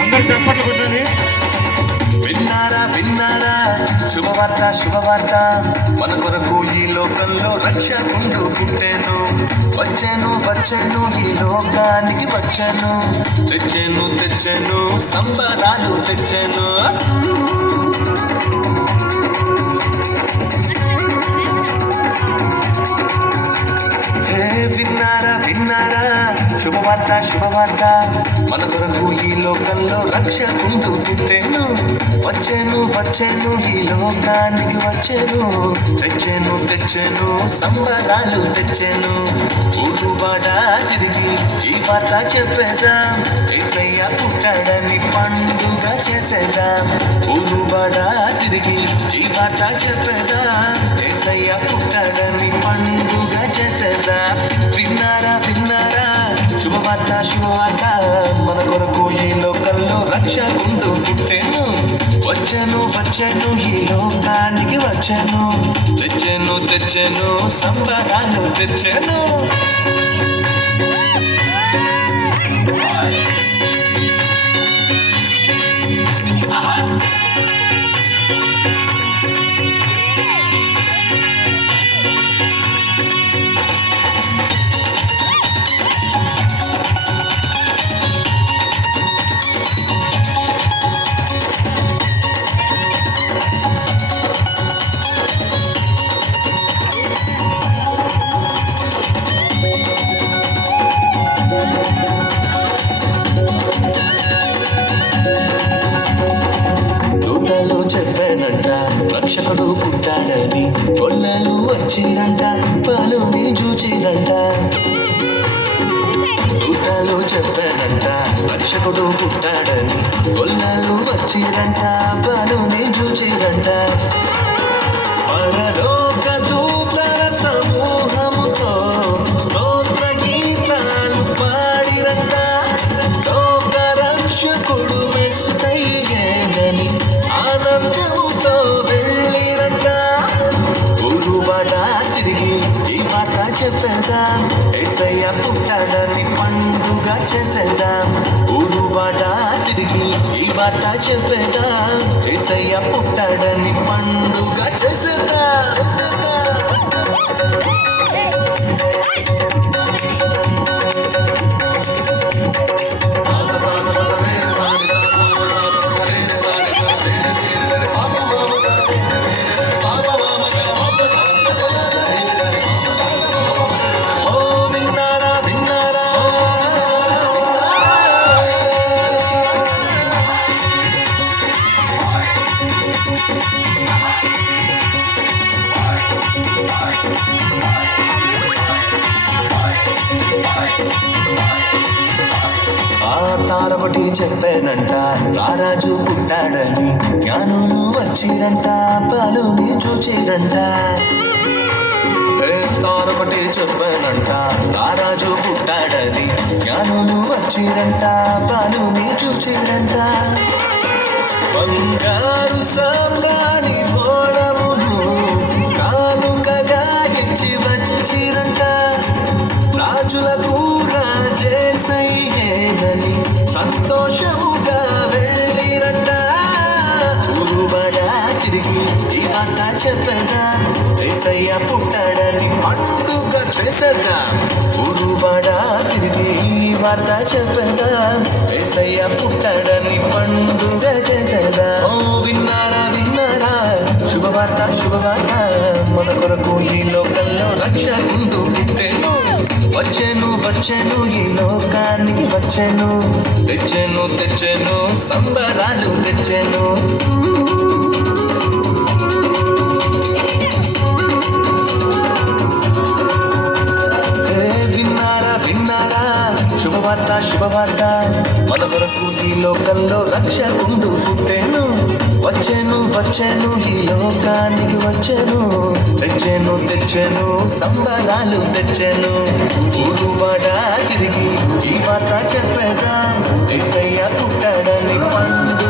అందరు చప్పట్లు కొట్టాలి విన్నారా విన్నారా? శుభవార్త శుభవార్త. మన కొరకు ఈ లోకంలో రక్షకుంటూ పుట్టాను. వచ్చాను వచ్చాను ఈ లోకానికి వచ్చాను. తెచ్చాను తెచ్చాను సంబరాలు తెచ్చాను. శుభవార్త శుభవార్త మన కొరకు ఈ లోకంలో రక్షకుంటూ పుట్టాను వచ్చాను వచ్చాను ఈ లోకానికి వచ్చాను. తెచ్చాను తెచ్చాను సంబరాలు తెచ్చాను. ఊరువాడ తిరిగి ఈ వార్త చెప్పేదా. ఏసయ్య పుట్టాడని పండుగ చేసేద్దాం ఊరువాడ తిరిగి ఈ వార్త చెప్పేదా. శుభవార్త శుభవార్త మన కొరకు ఈ వచ్చాను వచ్చాను ఈ లోకానికి వచ్చాను. తెచ్చాను తెచ్చాను సంబరాలు తెచ్చాను. దూతలు పుట్టాడంట. రక్షకుడు పుట్టాడని కొల్లలు వచ్చిందంట పాలుని చూచిందంట దూతలు చెప్పాడంట రక్షకుడు పుట్టాడని కొల్లలు వచ్చిరంట పాలుని చూచిరంట పరలోక చెప్పేద్దాం ఏసయ్య పుట్టాడని పండుగ ఊరు బాట తిరిగి ఈ బాట చెప్పేదా? ఏసయ్య పుట్టాడని పండుగ చేసేదా? చెప్పానంట. రారాజు పుట్టాడని జ్ఞానులు వచ్చిరంట పాలుని చూచిరంట. ఏ తారొకటి చెప్పానంట రారాజు పుట్టాడని జ్ఞానులు వచ్చిరంట పాలుని చూచిరంట. బంగారు సామ్రాణి చెప్పగా ఏసయ్య పుట్టాడని పండుగ చేసగా ఊరుబడా తిరిగి ఈ వార్త చెప్పగా ఏసయ్య పుట్టాడని పండుగ చేసగా ఓ విన్నారా విన్నారా? శుభవార్త శుభవార్త. మన కొరకు ఈ లోకంలో రక్షకుంటూ పుట్టేను వచ్చాను వచ్చాను ఈ లోకానికి వచ్చాను. తెచ్చాను తెచ్చాను సంబరాలు తెచ్చాను. శుభవార్త శుభవార్త. మన కొరకు ఈ లోకంలో రక్షకుండు పుట్టేను. వచ్చాను వచ్చాను ఈ లోకానికి వచ్చాను. తెచ్చాను తెచ్చాను సంబరాలు తెచ్చాను. ఊరు వాడ తిరిగి ఈ వార్త చెప్పేదా. ఎసయ్య పుట్టాడని పండు